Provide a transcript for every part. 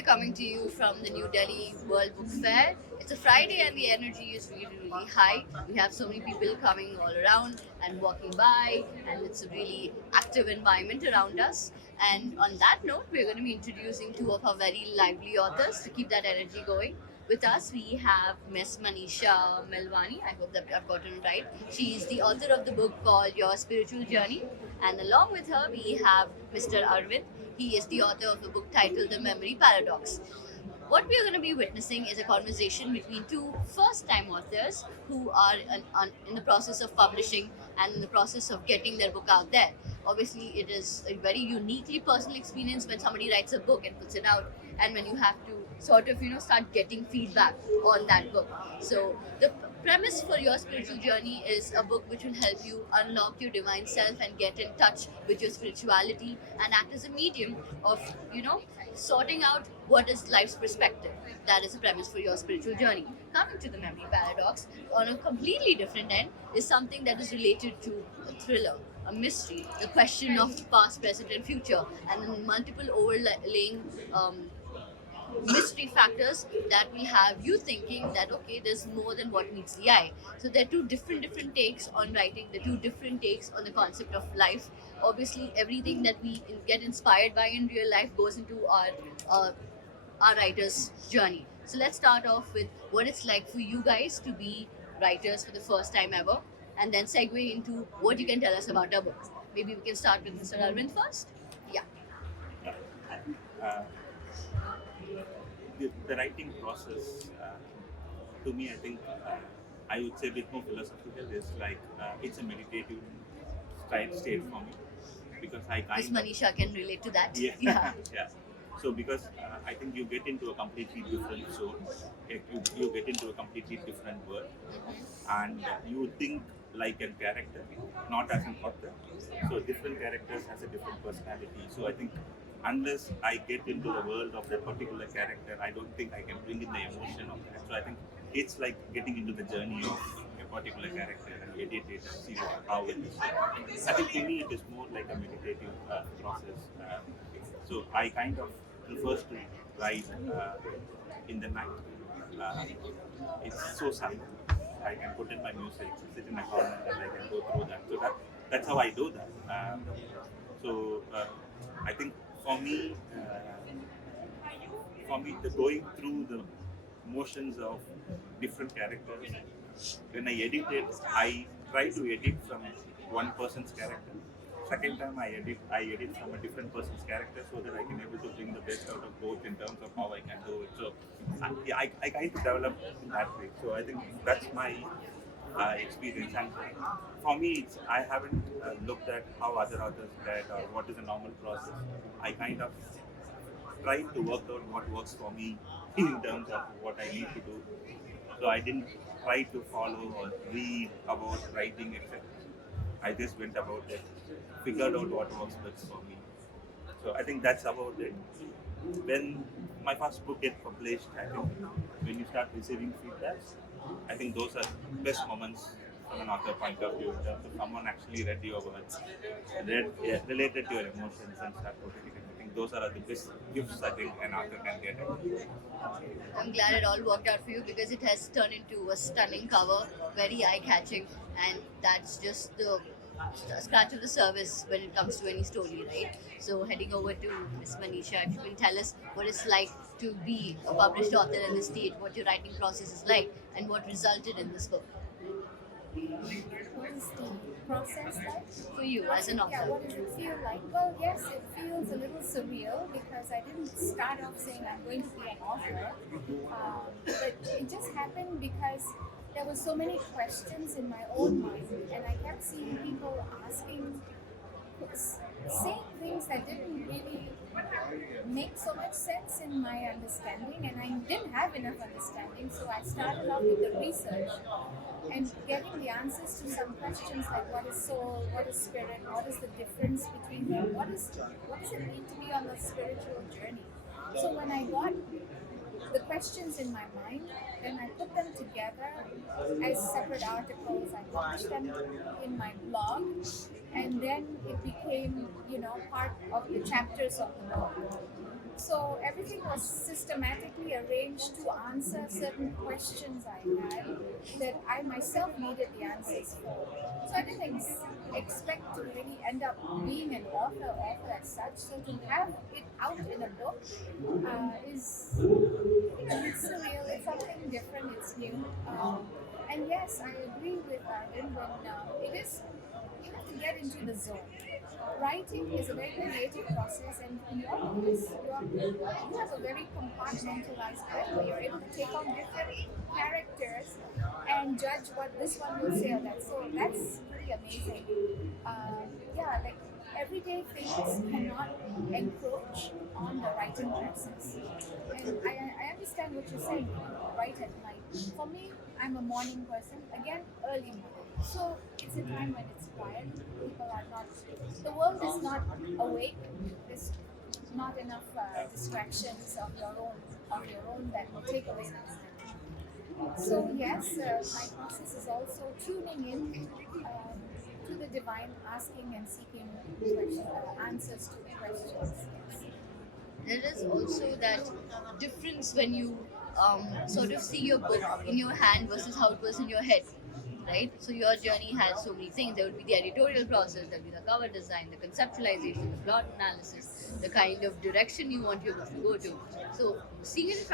we're coming to you from the New Delhi World Book Fair. It's a Friday and the energy is really, really high. We have so many people coming all around and walking by, and it's a really active environment around us. And on that note, we're going to be introducing two of our very lively authors to keep that energy going. With us, we have Miss Manisha Melwani. I hope that I've gotten it right. She is the author of the book called Your Spiritual Journey. And along with her, we have Mr. Aravind. He is the author of the book titled The Memory Paradox. What we are going to be witnessing is a conversation between two first time authors who are in the process of publishing and in the process of getting their book out there. Obviously, it is a very uniquely personal experience when somebody writes a book and puts it out, and when you have to sort of start getting feedback on that book. So the premise for Your Spiritual Journey is a book which will help you unlock your divine self and get in touch with your spirituality and act as a medium of sorting out what is life's perspective. That is the premise for Your Spiritual Journey. Coming to the memory paradox, on a completely different end, is something that is related to a thriller, a mystery, the question of past, present, and future, and then multiple overlaying mystery factors that will have you thinking that okay, there's more than what meets the eye. So there are two different takes on writing, the two different takes on the concept of life. Obviously, everything that we get inspired by in real life goes into uh, our writer's journey. So let's start off with what it's like for you guys to be writers for the first time ever, and then segue into what you can tell us about our book. Maybe we can start with Mr. Arvind first. Yeah. Uh, the writing process, to me, I think I would say a bit more philosophical. Is like it's a meditative state for me because I Miss kind of Manisha can relate to that. yeah Yeah. yeah. So because I think you get into a completely different zone, you get into a completely different world, and you think like a character, not as an author. So different characters has a different personality. So I think unless I get into the world of that particular character, I don't think I can bring in the emotion of that. So I think it's like getting into the journey of a particular character and edit it and see how it is. I think to me it is more like a meditative process. So I kind of prefers to write in the night. Uh, it's so silent. I can put in my music, sit in a corner, and I can go through that. So that's how I do that. So I think for me, the going through the motions of different characters. When I edit it, I try to edit from one person's character. Second time I edit from a different person's character so that I can able to bring the best out of both in terms of how I can do it. So I kind of develop in that way. So I think that's my experience. And for me, I haven't looked at how other authors did or what is a normal process. I kind of trying to work out what works for me in terms of what I need to do. So I didn't try to follow or read about writing, etc. I just went about it, figured out what works best for me. So I think that's about it. When my first book gets published, I think when you start receiving feedbacks, I think those are best moments from an author point of view in terms of someone actually read your words, related to your emotions and start putting it in. I think those are the best gifts I think an author can get. I'm glad it all worked out for you because it has turned into a stunning cover, very eye catching, and that's just the scratch of the surface when it comes to any story, right? So, heading over to Miss Manisha, if you can tell us what it's like to be a published author in the state, what your writing process is like, and what resulted in this book What is the process like? for you as an Yeah, author. what does it feel like? Well, yes, it feels a little surreal because I didn't start off saying I'm going to be an author. But it just happened because there were so many questions in my own mind, and I kept seeing people saying things that didn't really make so much sense in my understanding, and I didn't have enough understanding, so I started off with the research and getting the answers to some questions like what is soul, what is spirit, what is the difference between them, what does it mean to be on the spiritual journey. So when I got the questions in my mind, then I put them together as separate articles. I published them in my blog, and and then it became, part of the chapters of the book. So everything was systematically arranged to answer certain questions I had that I myself needed the answers for. So I didn't expect to really end up being an author as such. So to have it out in a book is, it's surreal. It's something different. It's new. And yes, I agree with Aravind when it is, you have to get into the zone. Writing is a very creative process, and in your case, you have a very compartmentalized brain where you're able to take on different characters and judge what this one will say or that. So that's pretty amazing. Like everyday things cannot encroach on the writing process. And I understand what you're saying, write at night. For me, I'm a morning person, again, early morning. So it's a time when it's quiet, people are not, the world is not awake, there's not enough distractions of your own that will take away that time. So yes, my process is also tuning in to the divine, asking and seeking answers to the questions. There is also that difference when you sort of see your book in your hand versus how it was in your head, right? So your journey has so many things. There would be the editorial process, there would be the cover design, the conceptualization, the plot analysis, the kind of direction you want your book to go to. So seeing it in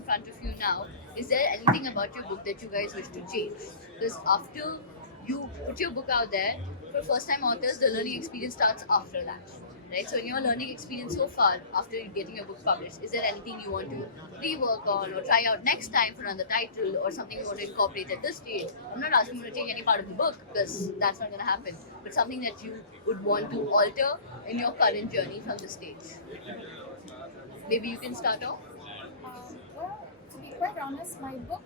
front of you now, is there anything about your book that you guys wish to change? Because after you put your book out there, for first time authors, the learning experience starts after that. Right? So in your learning experience so far, after getting your book published, is there anything you want to rework on or try out next time for another title, or something you want to incorporate at this stage? I'm not asking you to change any part of the book because that's not going to happen, but something that you would want to alter in your current journey from the stage. Maybe you can start off. Well, to be quite honest, my book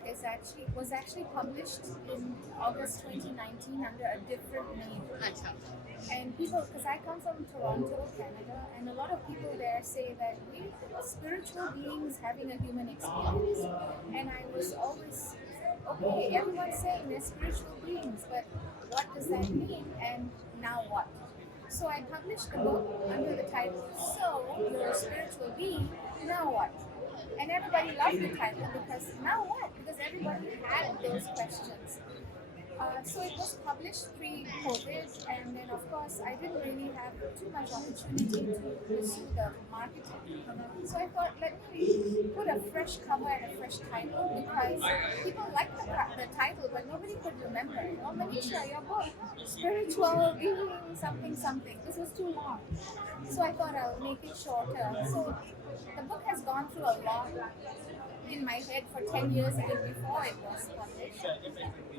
was actually published in August 2019 under a different name. Acha. And people, because I come from Toronto, Canada, and a lot of people there say that we are spiritual beings having a human experience. And I was always, okay, everyone's saying they're spiritual beings, but what does that mean? And now what? So I published the book under the title, So You're a Spiritual Being, Now What? And everybody loved the title because now what? Because everybody had those questions. So it was published pre-COVID, and then of course I didn't really have too much opportunity to pursue the marketing. So I thought, let me put a fresh cover and a fresh title, because people liked the title, but nobody could remember it. Oh, Manisha, your book, Spiritual Being something something. This was too long. So I thought I'll make it shorter. So the book has gone through a lot in my head for 10 years even before it was published.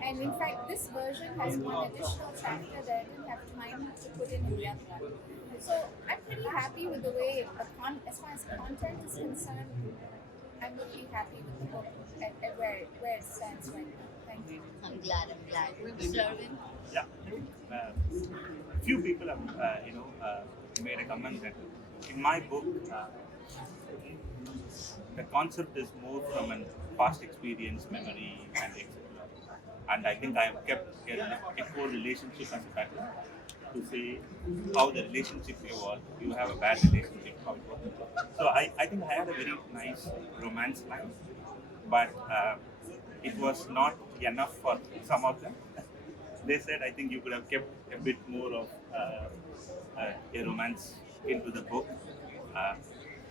And in fact, this version has one additional chapter that I didn't have time to put in the other one. So I'm pretty happy with the way, as far as content is concerned, I'm really happy with the book and where it stands right now. Thank you. I'm glad. Mr. Aravind? Yeah. Few people have, made a comment that in my book, the concept is more from a past experience, memory, and etc. And I think I have kept a core relationship as a pattern to say how the relationship evolved. You have a bad relationship, how it works. So I think I had a very nice romance line, but it was not enough for some of them. They said, I think you could have kept a bit more of a romance into the book.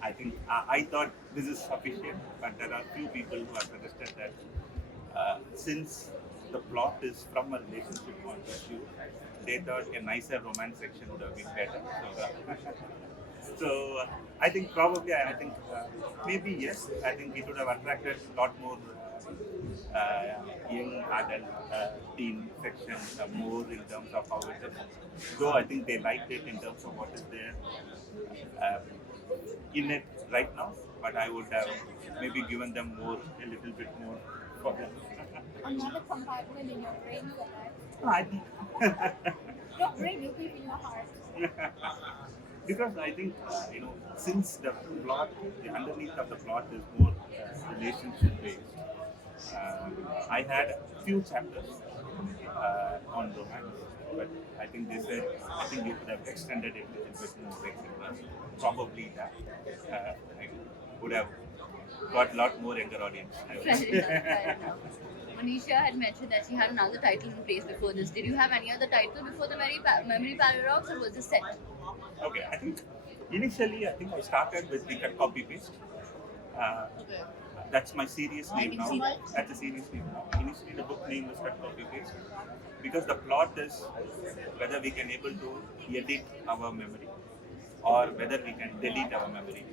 I think I thought this is sufficient, but there are few people who have suggested that since the plot is from a relationship point of view, they thought a nicer romance section would have been better. So I think probably, maybe yes, I think it would have attracted a lot more young adult teen section more in terms of how it is. Though I think they liked it in terms of what is there in it right now, but I would have maybe given them a little bit more for them. Another compartment in your brain for that. No, I think Your brain, you keep in your heart. because I think since the plot, the underneath of the plot is more relationship based. I had a few chapters on romance, but I think they said, I think we could have extended it a little bit more. Probably that I would have got a lot more younger audience. I would Fair say. enough, fair enough. Manisha had mentioned that she had another title in place before this. Did you have any other title before the Memory Paradox, or was this set? Okay, I think initially I started with the cut copy paste. Uh, Okay. that's my serious I name can now. see that. That's a serious name now. Initially, the book name was cut copy paste because the plot is whether we can able to edit our memory or whether we can delete our memory.